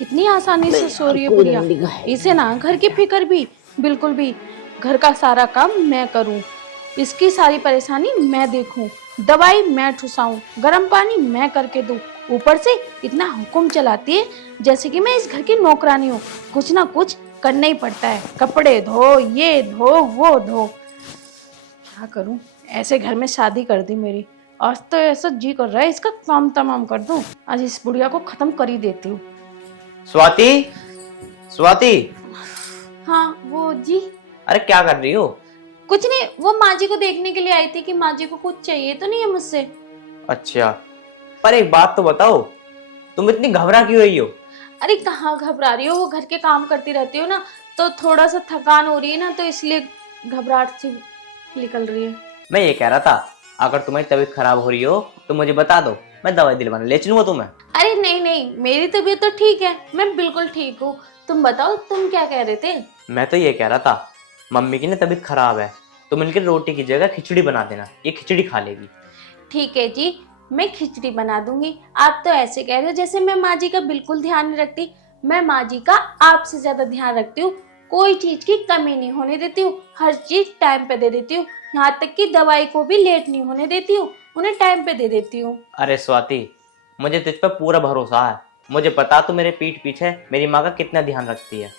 कितनी आसानी से सो रही है बुढ़िया। इसे ना घर की फिक्र भी बिल्कुल भी। घर का सारा काम मैं करूं, इसकी सारी परेशानी मैं देखूं, दवाई मैं ठुसाऊं, गर्म पानी मैं करके दूं। ऊपर से इतना हुक्म चलाती है जैसे कि मैं इस घर की नौकरानी हूँ। कुछ ना कुछ करना ही पड़ता है, कपड़े धो, ये धो, वो धो। क्या करूं, ऐसे घर में शादी कर दी मेरी। आज तो ऐसा जी कर रहा है इसका काम तमाम कर दूं। आज इस बुढ़िया को खत्म कर ही देती हूँ। स्वाति, स्वाति। हाँ वो जी। अरे क्या कर रही हो? कुछ नहीं, वो माँ जी को देखने के लिए आई थी कि माँ जी को कुछ चाहिए तो नहीं है मुझसे। अच्छा, पर एक बात तो बताओ, तुम इतनी घबरा क्यों रही हो? अरे कहाँ घबरा रही हो, वो घर के काम करती रहती हो ना, तो थोड़ा सा थकान हो रही है ना, तो इसलिए घबराहट सी निकल रही है। मैं ये कह रहा था, अगर तुम्हारी तबीयत खराब हो रही हो तो मुझे बता दो, मैं दवाई दिलवाने ले चलूंगा तुम्हें। अरे नहीं नहीं, मेरी तबीयत तो ठीक है, मैं बिल्कुल ठीक हूँ। तुम बताओ, तुम क्या कह रहे थे? मैं तो ये कह रहा था, मम्मी की ना तबीयत खराब है, तुम इनके रोटी की जगह खिचड़ी बना देना, ये खिचड़ी खा लेगी। ठीक है जी, मैं खिचड़ी बना दूंगी। आप तो ऐसे कह रहे हो जैसे मैं माँ जी का बिल्कुल ध्यान नहीं रखती। मैं माँ जी का आपसे ज्यादा ध्यान रखती हूँ। कोई चीज की कमी नहीं होने देती हूँ, हर चीज टाइम पे दे देती हूँ। यहाँ तक कि दवाई को भी लेट नहीं होने देती हूँ, उन्हें टाइम पे दे देती हूँ। अरे स्वाति, मुझे तुझ पर पूरा भरोसा है। मुझे पता तू मेरे पीठ पीछे मेरी माँ का कितना ध्यान रखती है।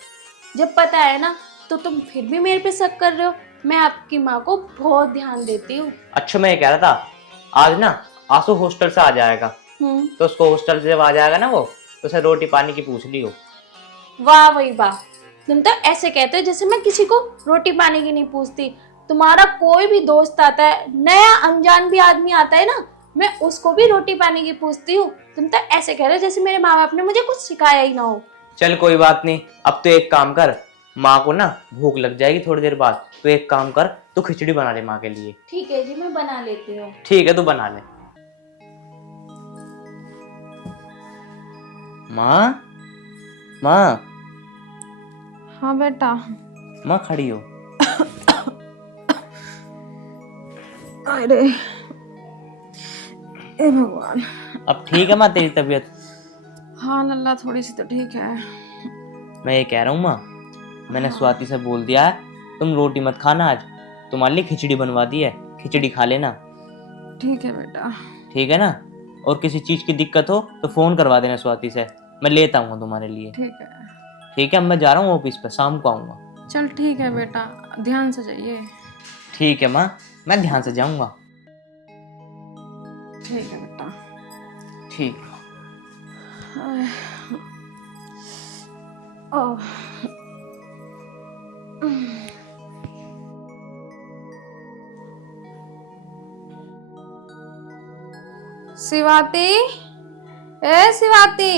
जब पता है ना, तो तुम फिर भी मेरे पे शक कर रहे हो। मैं आपकी माँ को बहुत ध्यान देती हूँ। अच्छा, मैं ये कह रहा था, आज ना आंसू हॉस्टल से आ जाएगा, तो उसको हॉस्टल से जब आ जाएगा ना वो, तो उसे रोटी पानी की पूछ लियो। वाह वही वाह, तुम तो ऐसे कहते हो जैसे मैं किसी को रोटी पानी की नहीं पूछती। तुम्हारा कोई भी दोस्त आता है, नया अनजान भी आदमी आता है ना, मैं उसको भी रोटी पानी की पूछती हूँ। तुम तो ऐसे कह रहे हो जैसे मेरे माँ बाप ने मुझे कुछ सिखाया ही ना हो। चल कोई बात नहीं, अब तो एक काम कर, माँ को ना भूख लग जाएगी थोड़ी देर बाद, तो एक काम कर, तू खिचड़ी बना ले माँ के लिए। ठीक है जी, मैं बना लेती हूँ। ठीक है, तू बना ले। माँ, माँ, हाँ बेटा। माँ खड़ी हो। अरे ए भगवान। अब ठीक है माँ तेरी तबीयत? हाँ लल्ला, थोड़ी सी तो ठीक है। मैं ये कह रहा हूँ माँ, मैंने स्वाति से बोल दिया है तुम रोटी मत खाना, आज तुम्हारे लिए खिचड़ी बनवा दी है, खिचड़ी खा लेना। ठीक है बेटा। ठीक है ना? और किसी चीज की दिक्कत हो तो फोन करवा देना स्वाति से, मैं लेता हूँ तुम्हारे लिए। ठीक है। ठीक है, मैं जा रहा हूँ ऑफिस पे, शाम को आऊंगा। चल ठीक है बेटा, ध्यान से जाइए। ठीक है माँ, मैं ध्यान से जाऊंगा। ठीक है बेटा। ठीक। ओह। शिवाती, ए शिवाती।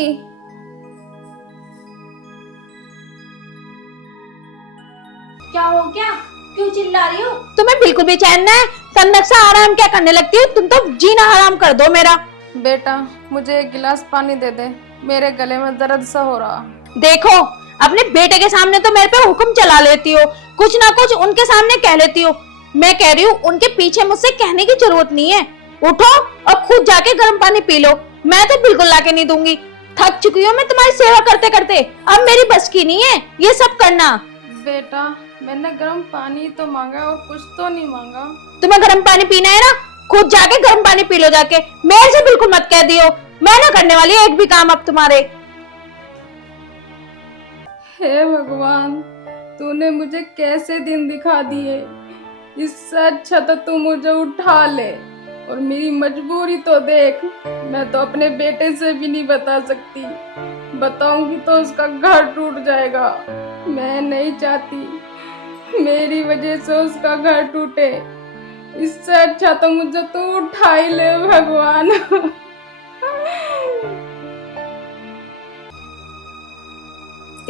क्या हो गया, क्यों चिल्ला रही हो? तुम्हें बिल्कुल भी चैन है? तन्नक सा आराम क्या करने लगती हो तुम? तो जीना हराम कर दो मेरा। बेटा मुझे एक गिलास पानी दे दे, मेरे गले में दर्द सा हो रहा। देखो, अपने बेटे के सामने तो मेरे पे हुक्म चला लेती हो, कुछ ना कुछ उनके सामने कह लेती हो। मैं कह रही हूँ, उनके पीछे मुझसे कहने की जरूरत नहीं है। उठो और खुद जाके गर्म पानी पी लो। मैं तो बिल्कुल लाके नहीं दूंगी। थक चुकी हूँ मैं तुम्हारी सेवा करते करते, अब मेरी बस की नहीं है ये सब करना। बेटा मैंने गर्म पानी तो मांगा और कुछ तो नहीं मांगा। तुम्हें गर्म पानी पीना है ना, खुद जाके गर्म पानी पी लो जाके। मेरे से बिल्कुल मत कह दियो, मैं ना करने वाली एक भी काम अब तुम्हारे। हे भगवान, तूने मुझे कैसे दिन दिखा दिए। इससे अच्छा तो तू मुझे उठा ले, और मेरी मजबूरी तो देख। मैं तो अपने बेटे से भी नहीं बता सकती, बताऊंगी तो उसका घर टूट जाएगा। मैं नहीं चाहती मेरी वजह से उसका घर टूटे। इससे अच्छा तो मुझे तू उठा ही ले भगवान।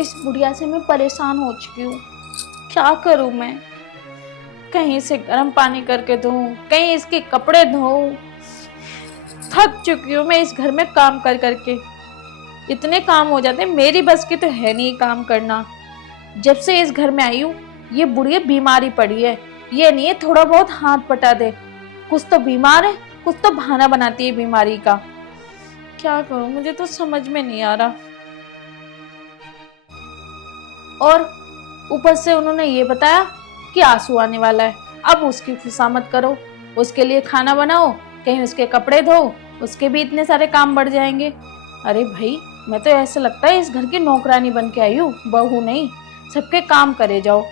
इस बुढ़िया से मैं परेशान हो चुकी हूँ, क्या करूँ मैं? कहीं से गर्म पानी करके धोऊं, कहीं इसके कपड़े धोऊं। थक चुकी हूँ मैं इस घर में काम कर करके। इतने काम हो जाते हैं, मेरी बस की तो है नहीं काम करना। जब से इस घर में आई हूँ, ये बुढ़िया बीमारी पड़ी है। ये नहीं है थोड़ा बहुत हाथ पटा दे, कुछ तो बीमार है, कुछ तो बहाना बनाती है बीमारी का। क्या करूँ, मुझे तो समझ में नहीं आ रहा। और ऊपर से उन्होंने ये बताया कि आंसू आने वाला है। अब उसकी खुशामद करो, उसके लिए खाना बनाओ, कहीं उसके कपड़े धो, उसके भी इतने सारे काम बढ़ जाएंगे। अरे भाई, मैं तो ऐसा लगता है इस घर की नौकरानी बन के आई हूँ, बहू नहीं। सबके काम करे जाओ।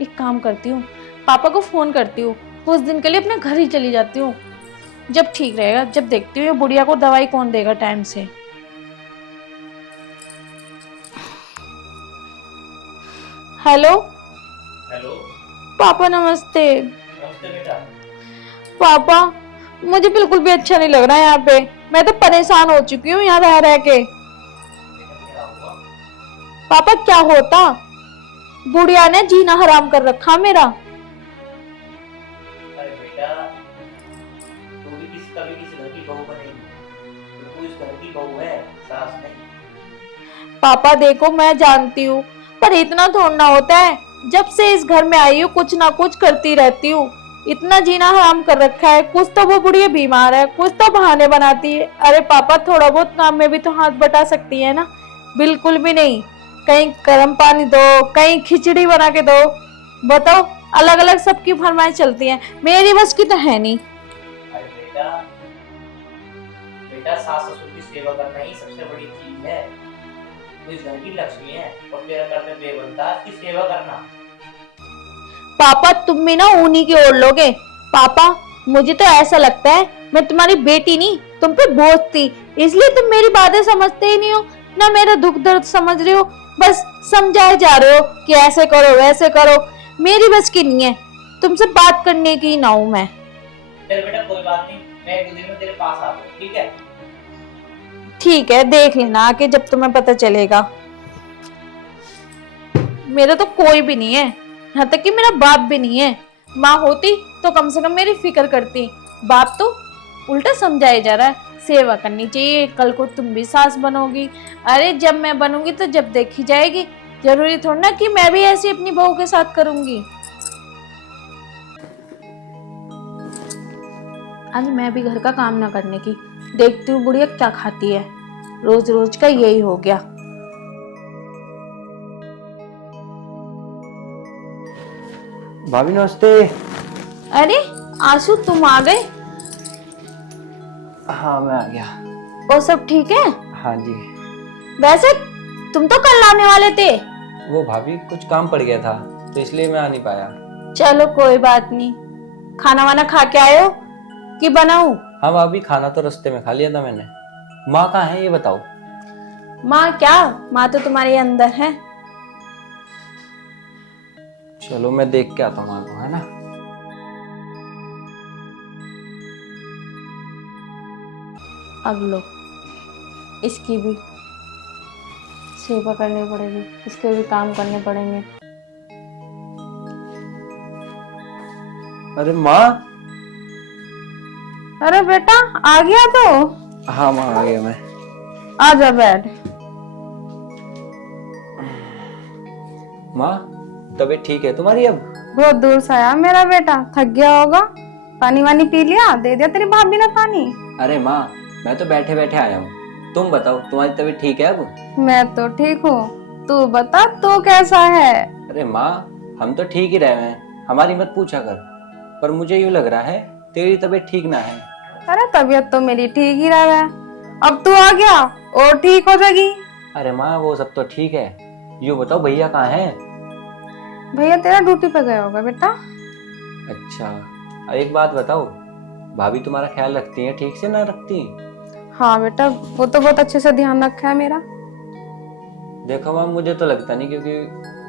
एक काम करती हूँ, पापा को फोन करती हूँ, कुछ दिन के लिए अपने घर ही चली जाती हूँ। जब ठीक रहेगा, जब देखती हूँ ये बुढ़िया को दवाई कौन देगा टाइम से। Hello hello. पापा, नमस्ते। नमस्ते बेटा। पापा, मुझे बिल्कुल भी अच्छा नहीं लग रहा है यहाँ पे। मैं तो परेशान हो चुकी हूँ यहाँ रह रह के। क्या हुआ? पापा, क्या होता, बुढ़िया ने जीना हराम कर रखा मेरा। अरे बेटा, तू भी कभी किसी घर की बहू बनेगी। तू इस घर की बहू है, सास नहीं। पापा देखो, मैं जानती हूँ, पर इतना थोड़ा होता है। जब से इस घर में आई हूँ कुछ ना कुछ करती रहती हूँ। इतना जीना हराम कर रखा है। कुछ तो वो बुढ़िया बीमार है, कुछ तो बहाने बनाती है। अरे पापा, थोड़ा बहुत काम में भी तो हाथ बटा सकती है ना। बिल्कुल भी नहीं। कहीं गर्म पानी दो, कहीं खिचड़ी बना के दो। बताओ, अलग अलग सबकी फरमाइश चलती है, मेरी बस की तो है नहीं। अरे बेटा, बेटा सास ससुर की सेवा करना ही सबसे बड़ी चीज है। तू इस घर की लक्ष्मी है और तेरा कर्तव्य बनता है इसकी सेवा करना। पापा, तुम भी ना उन्हीं की ओर लोगे। पापा, मुझे तो ऐसा लगता है मैं तुम्हारी बेटी नहीं, तुम पे बोझ थी, इसलिए तुम मेरी बातें समझते ही नहीं हो, ना मेरा दुख दर्द समझ रहे हो। बस समझाए जा रहे हो कि ऐसे करो वैसे करो। मेरी बस की नहीं है, तुमसे बात करने की ना हूं मैं। चल बेटा, कोई बात नहीं, मैं एक दो दिन में तेरे पास आ जाऊँ, ठीक है? ठीक है, देख लेना आके जब तुम्हें पता चलेगा। मेरा तो कोई भी नहीं है, यहाँ तक कि मेरा बाप भी नहीं है। माँ होती तो कम से कम मेरी फिक्र करती। बाप तो उल्टा समझाया जा रहा है, सेवा करनी चाहिए, कल को तुम भी सास बनोगी। अरे जब मैं बनूंगी तो जब देखी जाएगी, जरूरी थोड़ा ना कि मैं भी ऐसी अपनी बहू के साथ करूंगी। आज मैं भी घर का काम ना करने की, देखती हूँ बुढ़िया क्या खाती है। रोज रोज का यही हो गया। भाभी नमस्ते। अरे आशु, तुम आ गए? हाँ मैं आ गया। और सब ठीक है? हाँ जी। वैसे तुम तो कल आने वाले थे। वो भाभी कुछ काम पड़ गया था तो इसलिए मैं आ नहीं पाया। चलो कोई बात नहीं। खाना वाना खा के आए हो कि बनाऊं? हाँ भाभी, खाना तो रास्ते में खा लिया था मैंने। माँ कहाँ है ये बताओ। माँ क्या, माँ तो तुम्हारे अंदर है। चलो मैं देख के आता हूँ माँ को, है ना। अब लो, इसकी भी सेवा करनी पड़ेगी, इसके भी काम करने पड़ेंगे। अरे माँ। अरे बेटा, आ गया तो। हाँ माँ, आ गया मैं। आ जा, बैठ। माँ, तबीयत ठीक है तुम्हारी अब? बहुत दूर से आया मेरा बेटा, थक गया होगा। पानी वानी पी लिया? दे दिया तेरी भाभी ने पानी? अरे माँ, मैं तो बैठे बैठे आया हूँ। तुम बताओ, तुम्हारी तबीयत ठीक है अब? मैं तो ठीक हूँ, तू बता तू कैसा है? अरे माँ, हम तो ठीक ही रहे हैं, हमारी मत पूछा कर। पर मुझे यूँ लग रहा है तेरी तबीयत ठीक ना है। अरे तबीयत तो मेरी ठीक ही रहा है, अब तू आ गया और ठीक हो जाएगी। अरे माँ, वो सब तो ठीक है, यूँ बताओ भैया कहाँ है? भैया तेरा ड्यूटी पे गया होगा बेटा। अच्छा, एक बात बताओ, भाभी तुम्हारा ख्याल रखती है ठीक से ना रखती? हाँ बेटा, वो तो बहुत अच्छे से ध्यान रखा है मेरा। देखो माँ, मुझे तो लगता नहीं, क्योंकि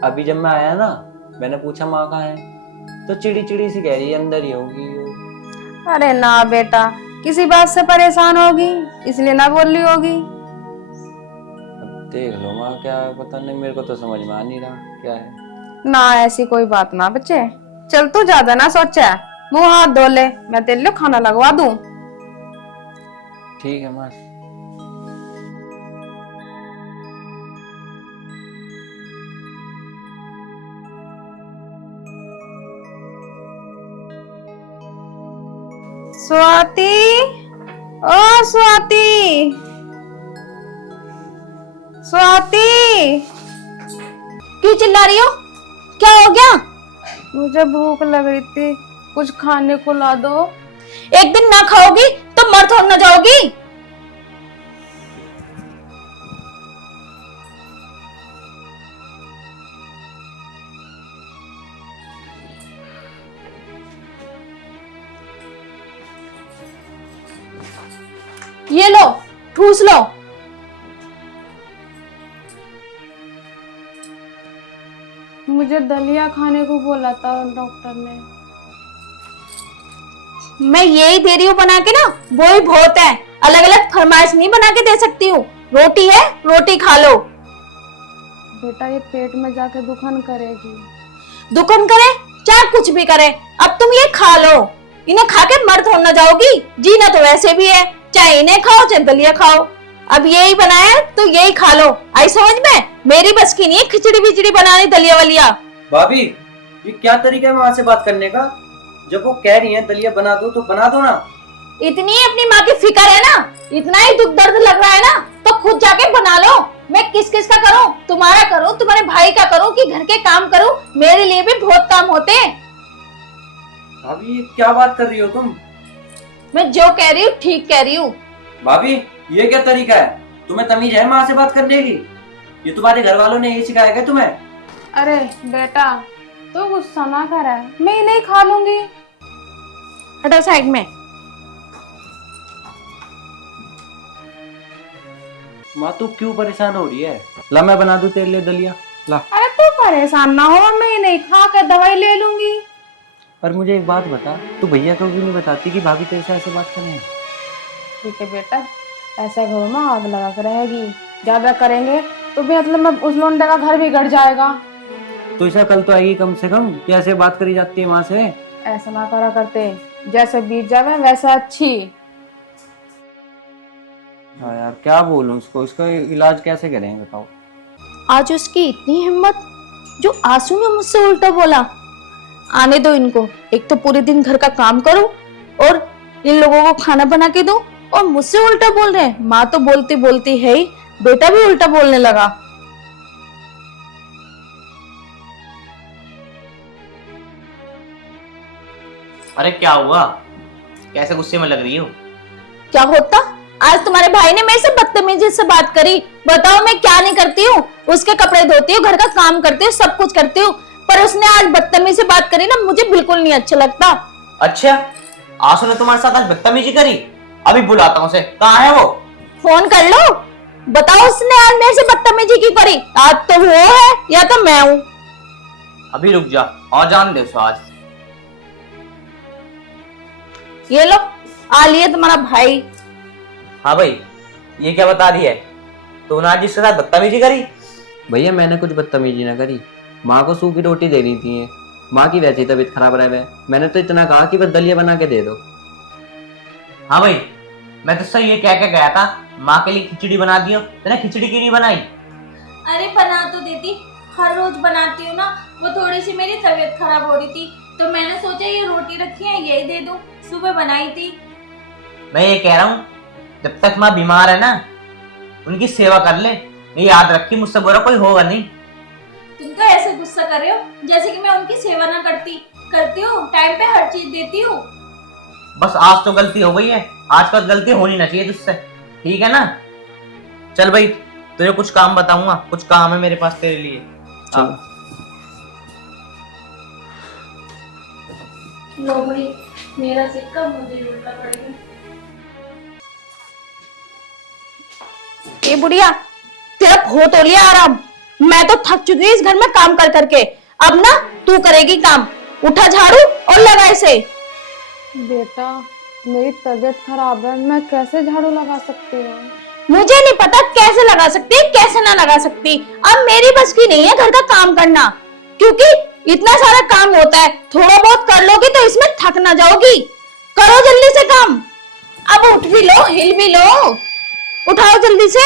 अभी जब मैं आया ना, मैंने पूछा माँ कहाँ है, तो चिड़ी चिड़ी सी कह रही है अंदर ही होगी वो। अरे ना बेटा, किसी बात से परेशान होगी इसलिए ना बोल रही होगी। अब देख लो माँ, क्या है पता नहीं, मेरे को तो समझ में आ नहीं रहा क्या है। ना ऐसी कोई बात ना बच्चे, चल तू ज्यादा ना सोचा, मुंह हाथ धो ले, मैं तेरे लिए खाना लगवा दूं। ठीक है माँ। स्वाति, ओ स्वाति, स्वाति, क्यों चिल्ला रही हो? क्या हो गया? मुझे भूख लग रही थी, कुछ खाने को ला दो। एक दिन ना खाओगी तो मर थोड़ ना जाओगी। ये लो, ठूस लो। मुझे दलिया खाने को बोला था डॉक्टर ने। मैं यही दे रही हूँ बना के ना, वो ही बहुत है। अलग अलग फरमाइश नहीं बना के दे सकती हूँ। रोटी है, रोटी खा लो। बेटा ये पेट में जाके दुखन करेगी। दुकान करे चाहे कुछ भी करे, अब तुम ये खा लो। इन्हें खा के मर थोड़ ना जाओगी। जीना तो वैसे भी है, चाहे इन्हें खाओ चाहे दलिया खाओ। अब यही बनाया है तो यही खा लो। आई समझ में? मेरी बस की नहीं है खिचड़ी बिचड़ी बनानी, दलिया वलिया। भाभी ये क्या तरीका है वहां से बात करने का? जब वो कह रही है दलिया बना दो तो बना दो ना। इतनी ही अपनी माँ की फिक्र है ना, इतना ही दुख दर्द लग रहा है ना, तो खुद जाके बना लो। मैं किस किस का करूं? तुम्हारा करूं, तुम्हारे भाई का करूं, कि घर के काम करूं? मेरे लिए भी बहुत काम होते हैं। भाभी ये क्या बात कर रही हो तुम? मैं जो कह रही हूँ ठीक कह रही हूँ। भाभी ये क्या तरीका है? तुम्हें तमीज है माँ से बात करने की? ये तुम्हारे घर वालों ने यही सिखाया क्या तुम्हें? अरे बेटा तो गुस्सा ना कर, मैं नहीं खा लूंगी। हटो साइड में। माँ तू क्यों परेशान हो रही है? ला मैं बना दूं तेरे लिए दलिया, ला। अरे तू परेशान ना हो, मैं नहीं खा कर दवाई ले लूंगी। पर मुझे एक बात बता, तू भैया को भी नहीं बताती कि भाभी तेरे से ऐसे बात कर रहे हैं? ठीक है बेटा, ऐसा घरों में आग लगा कर रहेगी। ज्यादा करेंगे तो भी मतलब मैं उस लोंडे का घर भी गड़ जाएगा। तो ऐसा कल तो आएगी कम से कम, कैसे बात करी जाती है वहां से? ऐसा ना करा करते, जैसे बीत जावे वैसा अच्छी। हाँ यार क्या बोलूं उसको, इसका इलाज कैसे करें बताओ? आज उसकी इतनी हिम्मत, जो आंसू ने मुझसे उल्टा बोला। आने दो इनको। एक तो पूरे दिन घर का काम करो और इन लोगों को खाना बना के दो, और मुझसे उल्टा बोल रहे हैं। माँ तो बोलती बोलती है ही, बेटा भी उल्टा बोलने लगा। अरे क्या हुआ? कैसे गुस्से में लग रही हो? क्या होता? आज तुम्हारे भाई ने मेरे से बदतमीजी से बात करी। बताओ मैं क्या नहीं करती हूँ? उसके कपड़े धोती हूँ, घर का काम करती हूँ, सब कुछ करती हूँ, पर उसने आज बदतमीजी से बात करी ना, मुझे बिल्कुल नहीं अच्छा लगता। अच्छा, आंसू ने तुम्हारे साथ आज बदतमीजी करी? अभी बुलाता हूँ उसे। कहाँ है वो? फोन कर लो, बताओ उसने आज मेरे से बदतमीजी की करी। आज तो वो है या तो मैं हूँ। अभी रुक जा और जान दे उसे आज। ये लो, आ लिए तुम्हारा भाई। हाँ भाई, ये क्या बता रही है? तूने आज इसके साथ बदतमीजी करी? भैया मैंने कुछ बदतमीजी ना करी, माँ को सूखी रोटी देनी थी। माँ की वैसे ही तबीयत खराब रहे, मैंने तो इतना कहा कि बस दलिया बना के दे दो। हाँ भाई, मैं तो सही ये कह के गया था माँ के लिए खिचड़ी बना दियो, तूने खिचड़ी क्यों नहीं बनाई? अरे बना तो देती, हर रोज बनाती हूँ ना। वो थोड़ी सी मेरी तबीयत खराब हो रही थी तो मैंने सोचा ये रोटी रखी है यही दे दूं। सुबह बनाई थी। मैं ये कह रहा हूँ, जब तक माँ बीमार है ना, उनकी सेवा कर ले। ये याद रखी, मुझसे बुरा कोई होगा नहीं। तुम तो ऐसे गुस्सा कर रहे हो जैसे कि मैं उनकी सेवा ना करती हूँ। टाइम पे हर चीज देती हूँ। बस आज तो गलती हो गई है, आज का गलती होनी ना चाहिए तुझसे, ठीक है ना? चल भाई, तुझे कुछ काम बताऊंगा, कुछ काम है मेरे पास तेरे लिए। चल। लो भाई, मेरा सिक्का मुझे लूटना पड़ेगा। ये बुढ़िया, तेरा बहुत हो लिया आराम। मैं तो थक चुकी हूँ इस घर में काम कर करके। अब ना तू करेगी काम। उठा झाड़ू और लगा इसे। बेटा मेरी तबीयत खराब है, मैं कैसे झाड़ू लगा सकती हूँ? मुझे नहीं पता कैसे लगा सकती कैसे ना लगा सकती। अब मेरी बस की नहीं है घर का काम करना, क्योंकि इतना सारा काम होता है। थोड़ा बहुत कर लोगी तो इसमें थक ना जाओगी। करो जल्दी से काम। अब उठ भी लो, हिल भी लो, उठाओ जल्दी से।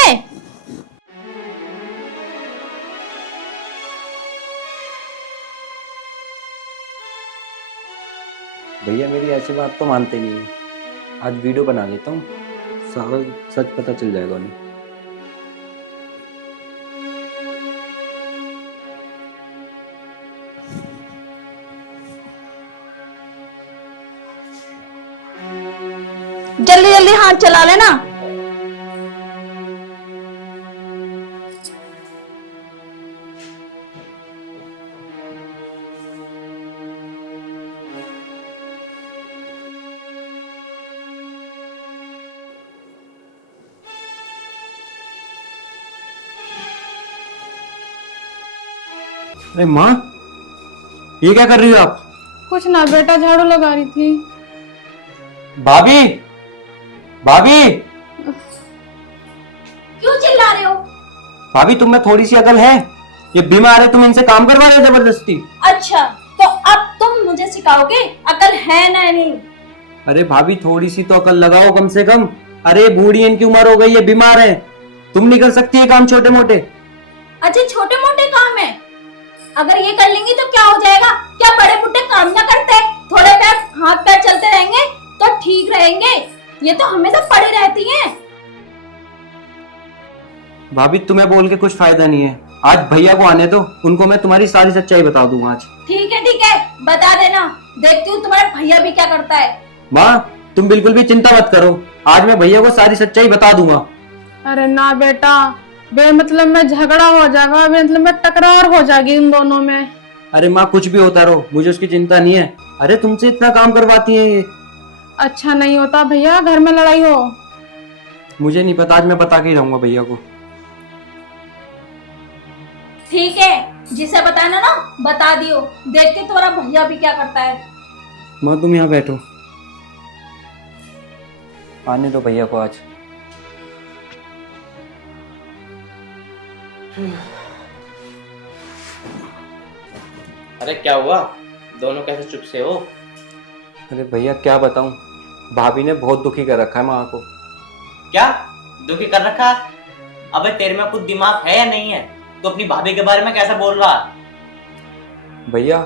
भैया मेरी ऐसी बात तो मानते नहीं है। आज वीडियो बना लेता हूँ, सारा सच पता चल जाएगा उन्हें। जल्दी जल्दी हाथ चला लेना। अरे माँ, ये क्या कर रही हो आप? कुछ ना बेटा, झाड़ू लगा रही थी। भाभी, भाभी, क्यों चिल्ला रहे हो? भाभी तुम में थोड़ी सी अकल है? ये बीमार है, तुम इनसे काम करवा रहे हो जबरदस्ती। अच्छा, तो अब तुम मुझे सिखाओगे? अकल है ना नहीं? अरे भाभी थोड़ी सी तो अकल लगाओ कम से कम। अरे बूढ़ी इनकी उम्र हो गई है, बीमार है, तुम नहीं कर सकती ये काम छोटे मोटे? अच्छा, छोटे मोटे काम है, अगर ये कर लेंगी तो क्या हो जाएगा? क्या बड़े बुढ़े काम ना करते? थोड़े पैर हाथ पैर चलते रहेंगे तो ठीक रहेंगे, ये तो हमेशा पड़ी रहती हैं। भाभी तुम्हें बोल के कुछ फायदा नहीं है, आज भैया को आने दो, उनको मैं तुम्हारी सारी सच्चाई बता दूंगा आज। ठीक है, बता देना, देखती हूँ तुम्हारा भैया भी क्या करता है। माँ तुम बिल्कुल भी चिंता मत करो, आज मैं भैया को सारी सच्चाई बता दूंगा। अरे ना बेटा, बेमतलब में झगड़ा हो जाएगा, बेमतलब में टकरार हो जाएगी इन दोनों में। अरे माँ कुछ भी होता रहो, मुझे उसकी चिंता नहीं है। अरे तुमसे इतना काम करवाती है ये। अच्छा नहीं होता भैया, घर में लड़ाई हो। मुझे नहीं पता, आज मैं बता के ही रहूंगा भैया को। ठीक है, जिसे बताना ना बता दियो, देखते तुम्हारा भैया भी क्या करता है। माँ तुम यहाँ बैठो, आने दो भैया को आज। अरे क्या हुआ, दोनों कैसे चुप से हो? अरे भैया क्या बताऊं, भाभी ने बहुत दुखी कर रखा है माँ को। क्या दुखी कर रखा? अबे तेरे में कुछ दिमाग है या नहीं है? तो अपनी भाभी के बारे में कैसा बोल रहा? भैया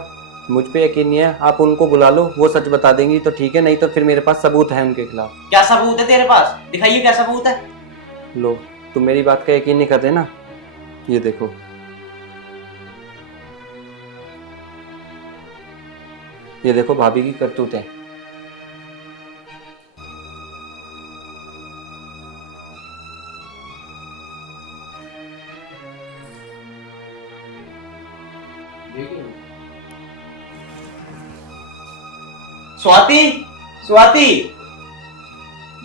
मुझ पे यकीन नहीं है, आप उनको बुला लो, वो सच बता देंगी तो ठीक है, नहीं तो फिर मेरे पास सबूत है उनके खिलाफ। क्या सबूत है तेरे पास? दिखाइए क्या सबूत है। लो तुम मेरी बात का यकीन नहीं करते ना, ये देखो। ये देखो भाभी की करतूत है। स्वाति, स्वाति,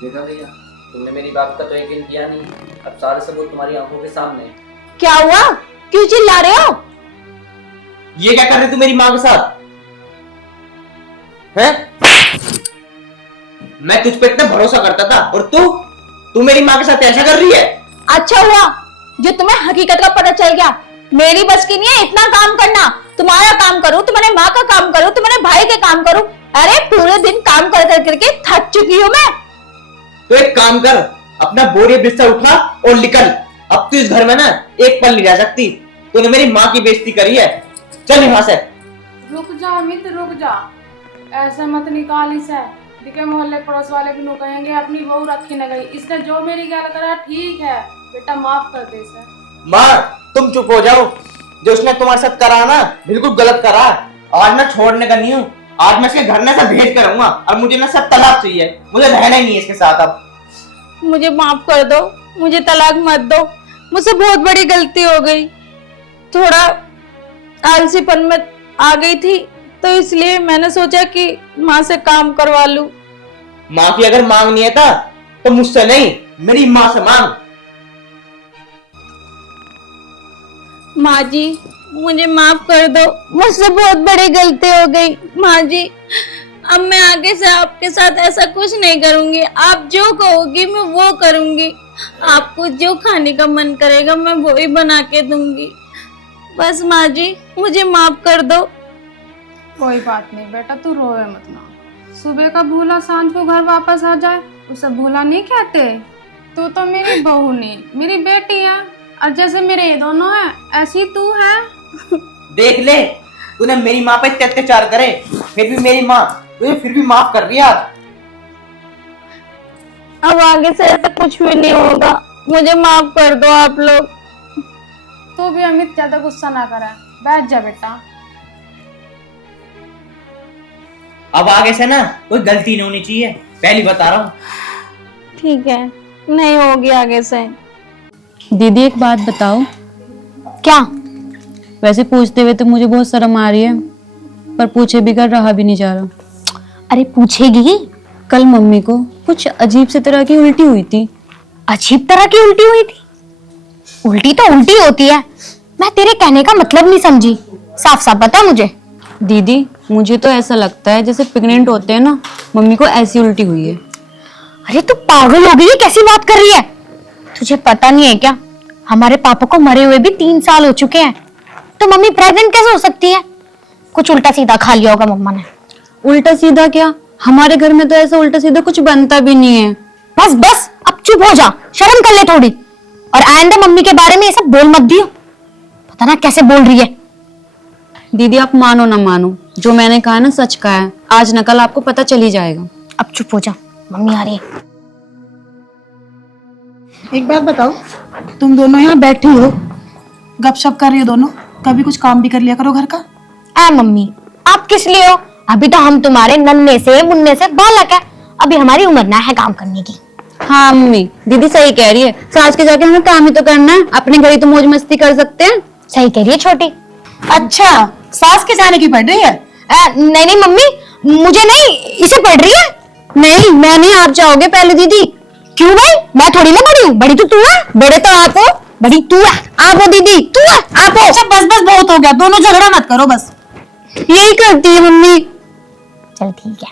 देखा भैया, तुमने मेरी बात का तो यकीन किया नहीं, अब सारे सबूत तुम्हारी आंखों के सामने है। क्या हुआ, क्यों चिल्ला रहे हो? ये क्या कर रही तू मेरी माँ के साथ? हैं? मैं तुझ पे इतना भरोसा करता था और तू मेरी माँ के साथ ऐसा कर रही है? अच्छा हुआ जो तुम्हें हकीकत का पता चल गया। मेरी बस की नहीं है इतना काम करना, तुम्हारा काम करूं, तुम्हारे माँ का काम करूं, तुम्हारे भाई के काम करूं। अरे पूरे दिन काम कर कर करके थक चुकी हूँ मैं। तो एक काम कर, अपना बोरी बिस्तर उठा और निकल। अब तू इस घर में ना एक पल नहीं रह सकती। तूने मेरी माँ की बेइज्जती करी है, चल यहाँ से। रुक जा अमित, रुक जा, ऐसे मत निकाल इसे। दिखे मोहल्ले पड़ोस वाले भी नो कहेंगे अपनी बहू रखी न गई, इसने जो मेरी गाल करा ठीक है बेटा, माफ कर दे इसे। माँ तुम चुप हो जाओ, जो उसने तुम्हारे साथ करा ना बिल्कुल गलत करा। आज मैं छोड़ने का नहीं हूँ, आज मैं इसके घर में से भेज कर रहूंगा और मुझे ना सब तलाक चाहिए, मुझे रहना ही नहीं है इसके साथ। अब मुझे माफ कर दो, मुझे तलाक मत दो, मुझसे बहुत बड़ी गलती हो गई। थोड़ा आलसीपन में आ गई थी तो इसलिए मैंने सोचा कि माँ से काम करवा लूं। माँ की अगर मांगनी है था तो मुझसे नहीं, मेरी माँ से मांग। माँ जी मुझे माफ कर दो, मुझसे बहुत बड़ी गलती हो गई। माँ जी अब मैं आगे से आपके साथ ऐसा कुछ नहीं करूंगी, आप जो कहोगी मैं वो करूंगी, आपको जो खाने का मन करेगा मैं वो ही बना के दूंगी। बस माँ जी मुझे माफ कर दो। कोई बात नहीं बेटा, तू रोए मत ना। सुबह का भूला सांझ को घर वापस आ जाए, उसे भूला नहीं कहते। तू तो मेरी बहू नहीं, मेरी बेटी है, और जैसे मेरे ये दोनों हैं ऐसी तू है। देख ले, तूने मेरी माँ पे इतने अत्याचार करे, फिर भी मेरी माँ तुझे फिर भी माफ कर रही है। अब आगे से ऐसा कुछ भी नहीं होगा, मुझे माफ कर दो आप लोग। तू भी अमित ज्यादा गुस्सा ना करे, बैठ जा बेटा। अब आगे से ना कोई गलती नहीं होनी चाहिए, पहली बता रहा हूँ। ठीक है, नहीं होगी आगे से। दीदी एक बात बताओ, क्या? वैसे पूछते हुए तो मुझे बहुत शर्म आ रही है, पर पूछे बिगर रहा भी नहीं जा रहा। अरे पूछेगी। कल मम्मी को कुछ अजीब सी तरह की उल्टी हुई थी। अजीब तरह की उल्टी हुई थी? उल्टी तो उल्टी होती है, मैं तेरे कहने का मतलब नहीं समझी, साफ साफ बता मुझे। दीदी मुझे तो ऐसा लगता है जैसे प्रेग्नेंट होते हैं ना, मम्मी को ऐसी उल्टी हुई है। अरे तू पागल हो गई है, कैसी बात कर रही है? तुझे पता नहीं है क्या, हमारे पापा को मरे हुए भी 3 साल हो चुके हैं, तो मम्मी प्रेग्नेंट कैसे हो सकती है? कुछ उल्टा सीधा खा लिया होगा मम्मा ने। उल्टा सीधा क्या, हमारे घर में तो ऐसा उल्टा सीधा कुछ बनता भी नहीं है। बस बस अब चुप हो जा, शर्म कर ले थोड़ी, और आइंदा मम्मी के बारे में ये सब बोल मत दियो। पता ना कैसे बोल रही है। दीदी आप मानो ना मानो, जो मैंने कहा है ना सच कहा है, आज न कल आपको पता चल ही जाएगा। अब चुप हो जा, मम्मी आ रही है। एक बात बताओ, तुम दोनों यहाँ बैठी हो, गपशप कर रही हो दोनों, कभी कुछ काम भी कर लिया करो घर का। मम्मी आप किस लिए हो? अभी तो हम तुम्हारे नन्हे से मुन्ने से बालक है, अभी हमारी उम्र ना है काम करने की। हाँ मम्मी, दीदी सही कह रही है, सास के जाके हमें काम ही तो करना है, अपने घर ही तो मौज मस्ती कर सकते हैं। सही कह रही है छोटी। अच्छा, सास के जाने की पड़ रही है? नहीं नहीं मम्मी, मुझे नहीं, इसे पढ़ रही है। नहीं मैं नहीं, आप जाओगे पहले दीदी। क्यों भाई, मैं थोड़ी ना बड़ी हूँ, बड़ी तो तू है। बड़े तो आप हो, बड़ी तू है। आप हो दीदी, तू है, आप हो। अच्छा बस बस बहुत हो गया, दोनों झगड़ा मत करो बस। यही करती है मम्मी। चल ठीक है।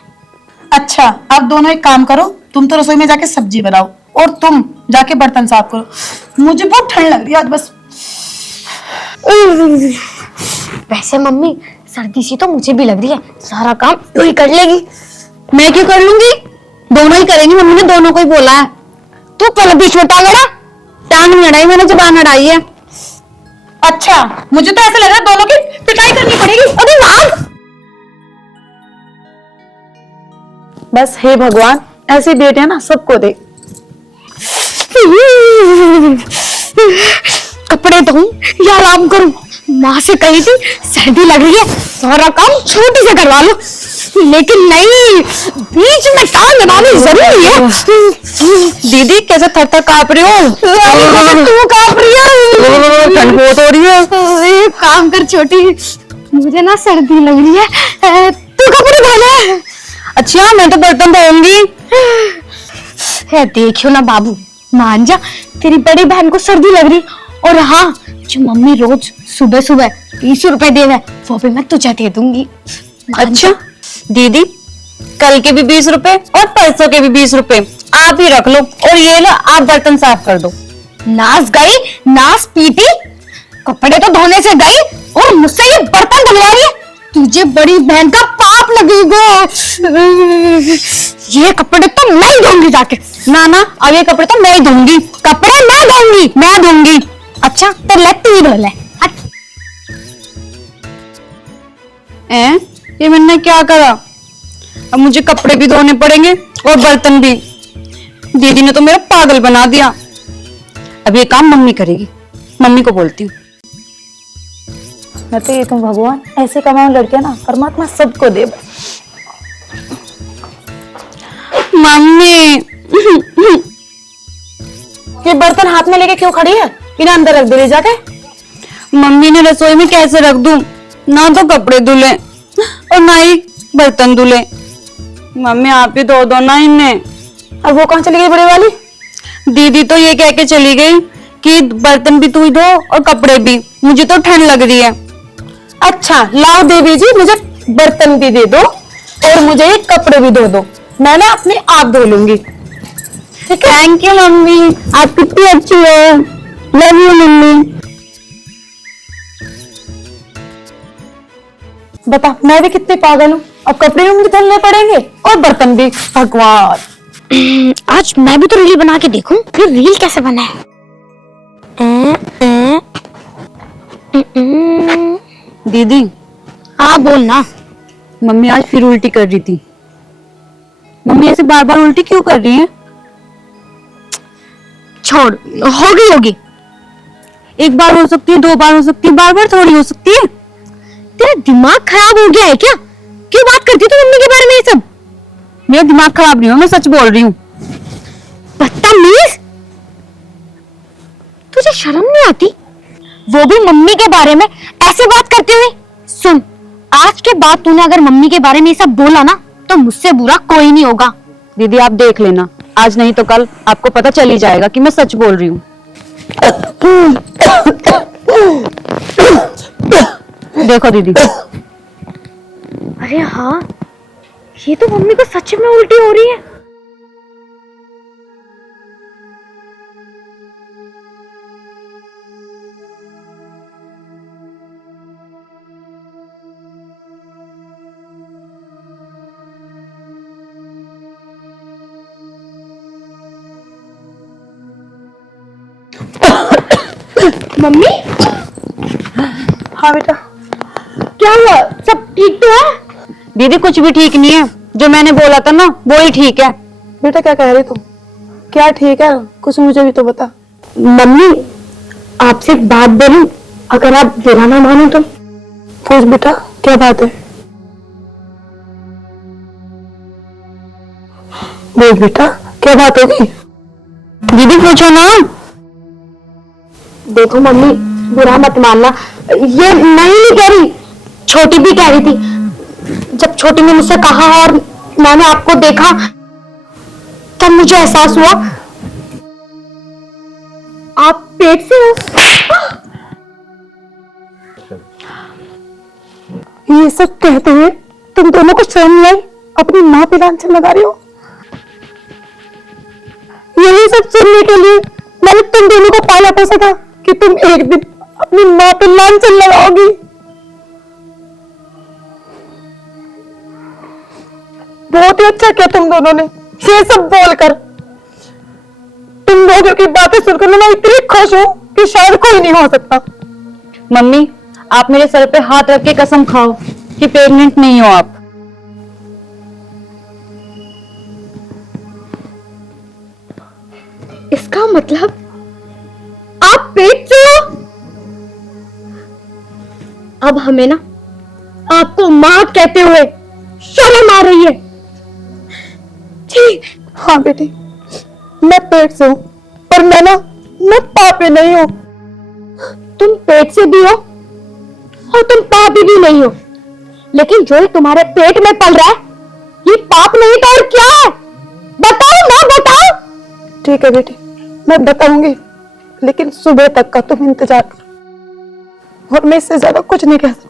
अच्छा अब दोनों एक काम करो, तुम तो रसोई में जाके सब्जी बनाओ और तुम जाके बर्तन साफ करो, मुझे बहुत ठंड लग रही है आज बस। वैसे मम्मी सर्दी सी तो मुझे भी लग रही है, सारा काम तू ही कर लेगी। मैं क्यों कर लूंगी, दोनों ही करेंगी, मम्मी ने दोनों को ही बोला है। तू पहले बीच में टांग अड़ा। टांग नहीं अड़ाई, मैंने जबान अड़ाई है। अच्छा मुझे तो ऐसा लग रहा है दोनों की पिटाई करनी पड़ेगी। अरे वाह, बस हे भगवान, ऐसे बेटे ना सबको दे। कपड़े धोऊं या आराम करूं? माँ से कही थी सर्दी लग रही है, सारा काम छोटी से करवा लो, लेकिन नहीं, बीच में काम दबानी जरूरी है। दीदी कैसे थर थर कांप रही हो? तू कांप रही है, ठंड बहुत हो रही है। एक काम कर छोटी, मुझे ना सर्दी लग रही है, तू कपड़े धो ले। अच्छा मैं तो बर्तन धोऊंगी। है देखियो ना बाबू, मान जा, तेरी बड़ी बहन को सर्दी लग रही, और हाँ जो मम्मी रोज सुबह सुबह 20 रुपए दे वो भी मैं तुझे दे दूंगी। अच्छा दीदी, कल के भी 20 रुपए और परसों के भी 20 रुपए आप ही रख लो, और ये लो आप बर्तन साफ कर दो। नास गई, नास पीटी, कपड़े तो धोने से गई और मुझसे ये बर्तन धुलवा रही है। तुझे बड़ी बहन का पाप लगेगा। ये कपड़े तो मैं ही धोऊंगी जाके। ना ना, अब ये कपड़े तो मैं ही धोऊंगी। कपड़े मैं धोऊंगी, मैं धोऊंगी। अच्छा तो ले तू ही धो ले। ये मैंने क्या करा, अब मुझे कपड़े भी धोने पड़ेंगे और बर्तन भी। दीदी ने तो मेरा पागल बना दिया। अब ये काम मम्मी करेगी, मम्मी को बोलती हूँ। मैं तो ये कहूँ भगवान, ऐसे कमाओ लड़के ना, परमात्मा सबको दे। मम्मी ये बर्तन हाथ में लेके क्यों खड़ी है? इन्हें अंदर रख दे ले जाके। मम्मी ने रसोई में कैसे रख दूं, ना तो कपड़े धुले और ना ही बर्तन धुले। मम्मी आप ही धो दो ना इन्हें। अब वो कहाँ चली गई बड़े वाली? दीदी तो ये कह के चली गई कि बर्तन भी तू ही धो और कपड़े भी, मुझे तो ठंड लग रही है। अच्छा लाओ देवी जी, मुझे बर्तन भी दे दो और मुझे ये कपड़े भी धो दो, मैं ना अपने आप धो लूंगी। ठीक है, थैंक यू मम्मी, आप कितनी अच्छी हो। Love you mummy. बता मैं भी कितनी पागल हूँ, अब कपड़े भी मुझे धुलने पड़ेंगे और बर्तन भी। भगवान, आज मैं भी तो रील बना के देखूं, फिर रील कैसे बना है। दीदी हाँ बोल ना। मम्मी आज फिर उल्टी कर रही थी। मम्मी ऐसे बार बार उल्टी क्यों कर रही है? छोड़, होगी। एक बार हो सकती है, 2 बार हो सकती है, बार बार थोड़ी हो सकती है। तेरा दिमाग खराब हो गया है क्या? क्यों बात करती तू मम्मी के बारे में ये सब? मेरा दिमाग खराब नहीं हो, मैं सच बोल रही हूँ। बदतमीज, तुझे शर्म नहीं आती? वो भी मम्मी के बारे में ऐसे बात करते हुए। सुन, आज के बाद तूने अगर मम्मी के बारे में ये सब बोला ना तो मुझसे बुरा कोई नहीं होगा। दीदी आप देख लेना, आज नहीं तो कल आपको पता चल ही जाएगा कि मैं सच बोल रही हूँ। देखो दीदी। अरे हाँ, ये तो मम्मी को सच में उल्टी हो रही है। मम्मी, हाँ बेटा। क्या हुआ? सब ठीक तो है? दीदी कुछ भी ठीक नहीं है, जो मैंने बोला था ना वो ही ठीक है। बेटा क्या कह रही तू? क्या ठीक है? कुछ मुझे भी तो बता। मम्मी, आपसे एक बात बोलूं, अगर आप बुरा ना मानो तो? पूछ बेटा, क्या बात है? बोल बेटा, क्या बात होगी? दीदी पूछो ना। देखो मम्मी, बुरा मत मानना, ये मैं ही नहीं कह रही, छोटी भी कह रही थी। जब छोटी ने मुझसे कहा और मैंने आपको देखा तब मुझे एहसास हुआ आप पेट से हो। ये सब कहते हुए तुम दोनों को शर्म नहीं आई? अपनी माँ पे लांछन लगा रही हो। यही सब सुनने के लिए मैंने तुम दोनों को पाला पोसा था कि तुम एक दिन अपनी माँ पे लांछन लगाओगी। बहुत ही अच्छा किया तुम दोनों ने ये सब बोलकर। तुम लोगों की बातें सुनकर मैं इतनी खुश हूँ कि शायद कोई नहीं हो सकता। मम्मी आप मेरे सर पे हाथ रख के कसम खाओ कि प्रेग्नेंट नहीं हो आप। इसका मतलब आप पेट से हो? अब हमें ना आपको मां कहते हुए शर्म आ रही है। ठीक। हाँ बेटी, मैं पेट से हूँ, पर मैं पापी नहीं हूँ। तुम पेट से भी हो और तुम पापी भी नहीं हो, लेकिन जो तुम्हारे पेट में पल रहा है ये पाप नहीं तो और क्या है? बताओ ना, बताओ। ठीक है बेटी, मैं बताऊंगी, लेकिन सुबह तक का तुम इंतजार करो और मैं इससे ज्यादा कुछ नहीं कह सकती।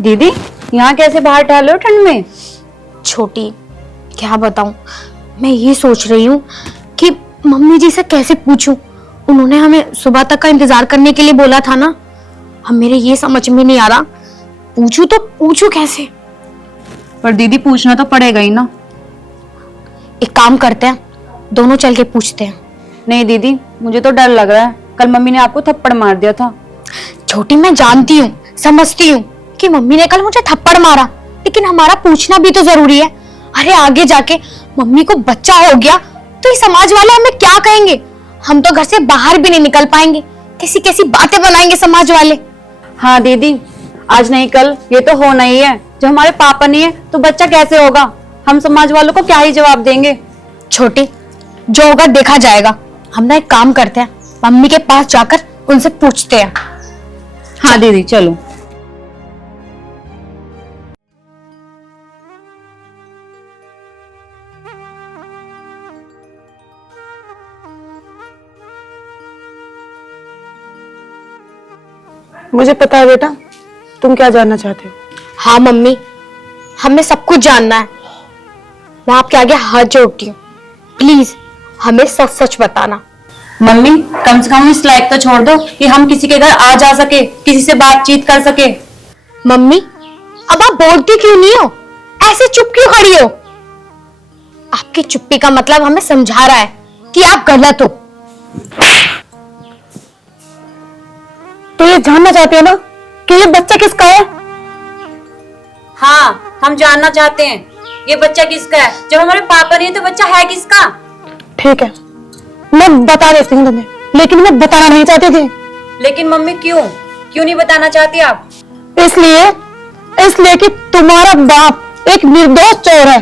दीदी यहाँ कैसे बाहर टहलो ठंड में? छोटी, क्या बताऊं, मैं ये सोच रही हूँ कि मम्मी जी से कैसे पूछूं। उन्होंने हमें सुबह तक का इंतजार करने के लिए बोला था ना। अब मेरे ये समझ में नहीं आ रहा, पूछूं तो पूछूं कैसे। पर दीदी पूछना तो पड़ेगा ही ना। एक काम करते हैं, दोनों चल के पूछते हैं। नहीं दीदी मुझे तो डर लग रहा है, कल मम्मी ने आपको थप्पड़ मार दिया था। छोटी, मैं जानती हूँ, समझती हूँ कि मम्मी ने कल मुझे थप्पड़ मारा, लेकिन हमारा पूछना भी तो जरूरी है। अरे आगे जाके मम्मी को बच्चा हो गया तो ये समाज वाले हमें क्या कहेंगे? हम तो घर से बाहर भी नहीं निकल पाएंगे, कैसी कैसी बातें बनाएंगे समाज वाले। हाँ दीदी, आज नहीं कल ये तो होना ही है। जब हमारे पापा नहीं है तो बच्चा कैसे होगा? हम समाज वालों को क्या ही जवाब देंगे? छोटी, जो होगा देखा जाएगा। हम ना एक काम करते हैं, मम्मी के पास जाकर उनसे पूछते हैं। हाँ दीदी चलो। मुझे पता है बेटा, तुम क्या जानना चाहते हो। हाँ मम्मी, हमें सब कुछ जानना है। मैं आपके आगे हाथ जोड़ती हूँ, प्लीज हमें सच सच बताना। मम्मी कम से कम इस लायक तो छोड़ दो कि हम किसी के घर आ जा सके, किसी से बातचीत कर सके। मम्मी, अब आप बोलती क्यों नहीं हो? ऐसे चुप क्यों खड़ी हो? आपकी चुप्पी का मतलब हमें समझा रहा है कि आप गलत हो। तो ये जानना चाहते हो ना कि ये बच्चा किसका है? हाँ हम जानना चाहते हैं। ये बच्चा किसका है? जब हमारे पापा नहीं है तो बच्चा है किसका? ठीक है, मैं बता देती हूँ तुम्हें, लेकिन मैं बताना नहीं चाहती थी। लेकिन मम्मी क्यों नहीं बताना चाहती आप? इसलिए कि तुम्हारा बाप एक निर्दोष चोर है।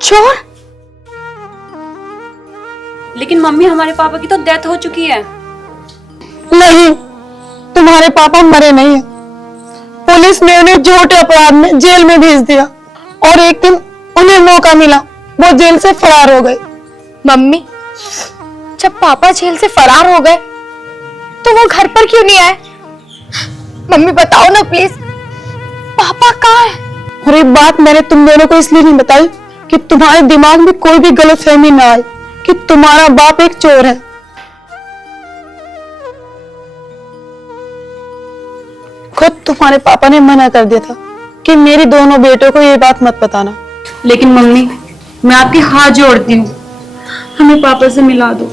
चोर? लेकिन मम्मी हमारे पापा की तो डेथ हो चुकी है। नहीं, तुम्हारे पापा मरे नहीं है। पुलिस ने उन्हें झूठे अपराध में जेल में भेज दिया और एक दिन उन्हें मौका मिला, वो जेल से फरार हो गए। मम्मी, जब पापा जेल से फरार हो गए तो वो घर पर क्यों नहीं आए? मम्मी बताओ ना प्लीज, पापा कहाँ है? और एक बात मैंने तुम दोनों को इसलिए नहीं बताई कि तुम्हारे दिमाग में कोई भी गलतफहमी ना आए कि तुम्हारा बाप एक चोर है। खुद तुम्हारे पापा ने मना कर दिया था कि मेरी दोनों बेटों को ये बात मत बताना। लेकिन मम्मी, मैं आपके हाथ जोड़ती हूँ, हमें पापा से मिला दो।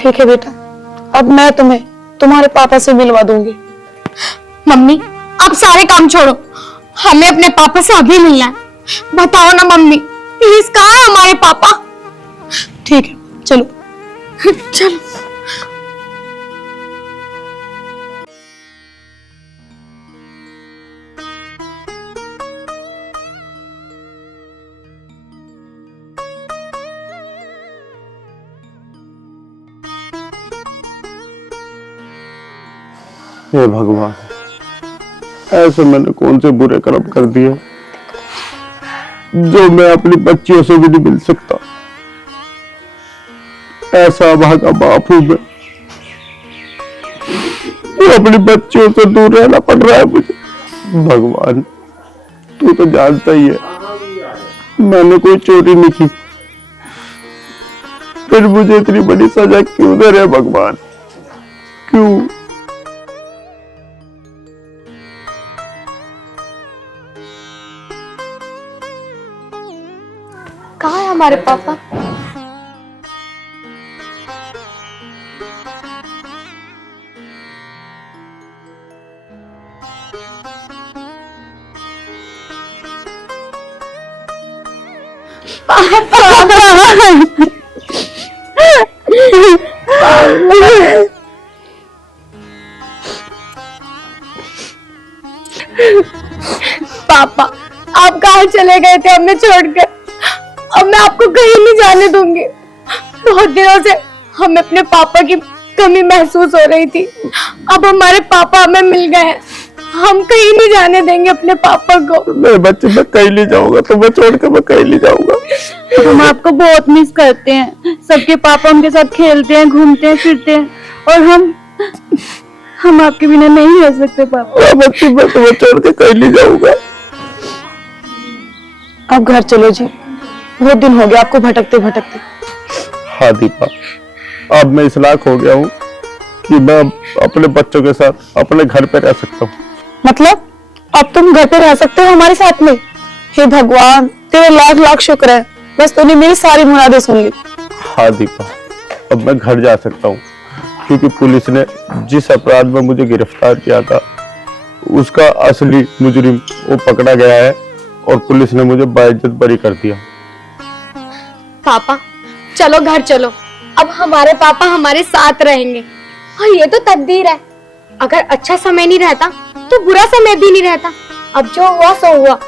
ठीक है बेटा, अब मैं तुम्हें तुम्हारे पापा से मिलवा दूंगी। मम्मी, आप सारे काम छोड़ो, हमें अपने पापा से अभी मिलना है। बताओ ना मम्मी, प्लीज, कहाँ है हमारे पापा? ठीक है, चलो। चलो। हे भगवान, ऐसे मैंने कौन से बुरे कर्म कर दिए जो मैं अपनी बच्चियों से भी नहीं मिल सकता। ऐसा अभागा बाप हूं मैं, अपनी बच्चियों से दूर रहना पड़ रहा है मुझे। भगवान, तू तो जानता ही है मैंने कोई चोरी नहीं की, फिर मुझे इतनी बड़ी सजा क्यों दे रहे भगवान? क्यों? कहाँ है हमारे पापा? पापा, आप कहाँ चले गए थे हमें छोड़कर? अब मैं आपको कहीं नहीं जाने दूंगी। बहुत दिनों से हमें अपने पापा की कमी महसूस हो रही थी। अब हमारे पापा हमें मिल गए हैं, हम कहीं नहीं जाने देंगे अपने पापा को। मेरे बच्चे, मैं कहीं नहीं जाऊंगा, तुम्हें छोड़ के मैं कहीं नहीं जाऊंगा। हम आपको बहुत मिस करते हैं। सबके पापा उनके साथ खेलते हैं, घूमते हैं, फिरते हैं, और हम आपके बिना नहीं रह सकते पापा। बच्चे, मैं तुम्हें छोड़ के कहीं नहीं जाऊंगा। अब घर चलो जी, बहुत दिन हो गया आपको भटकते भटकते। हाँ दीपा, अब मैं इस लायक हो गया हूँ कि मैं अपने बच्चों के साथ अपने घर पे रह सकता हूँ। मतलब अब तुम घर पे रह सकते हो हमारे साथ में? हे भगवान, तेरे लाख लाख शुक्र है, बस तूने मेरी सारी मुरादें सुन ली। हाँ दीपा, अब मैं घर जा सकता हूँ क्योंकि पुलिस ने जिस अपराध में मुझे गिरफ्तार किया था उसका असली मुजरिम वो पकड़ा गया है और पुलिस ने मुझे बाइज्जत बरी कर दिया। पापा, चलो घर चलो, अब हमारे पापा हमारे साथ रहेंगे। और ये तो तकदीर है, अगर अच्छा समय नहीं रहता तो बुरा समय भी नहीं रहता। अब जो हुआ सो हुआ,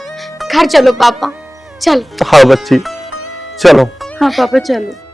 घर चलो पापा, चलो। हाँ बच्ची, चलो। हाँ पापा, चलो।